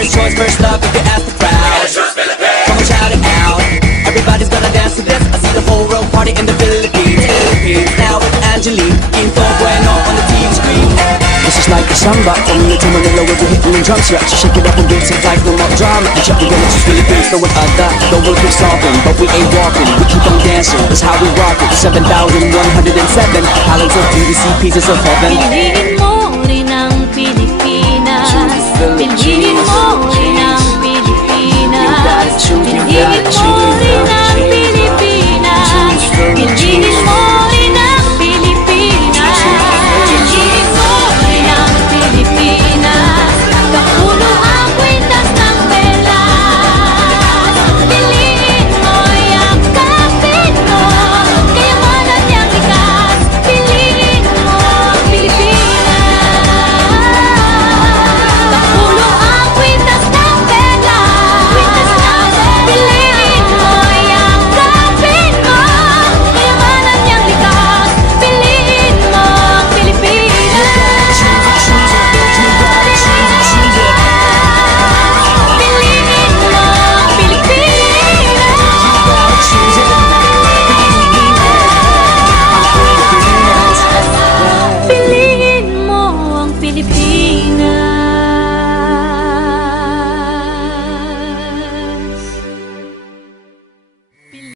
first choice, first love if you ask the crowd. Come on, shout it out. Everybody's gonna dance to this. I see the whole world party in the Philippines. Now with Angelique, Quinto Bueno on the TV screen. This is like a samba, from the to Manila where we're hitting the drum set. So shake it up and get some like no more drama. And check the village is Philippines, no one other. The world keeps solving, but we ain't walking. We keep on dancing, that's how we rock it. 7,107 islands of beauty, pieces of heaven. Piliin mo rin ang Pilipinas. Piliin mo rin ang Pilipinas. Piliin mo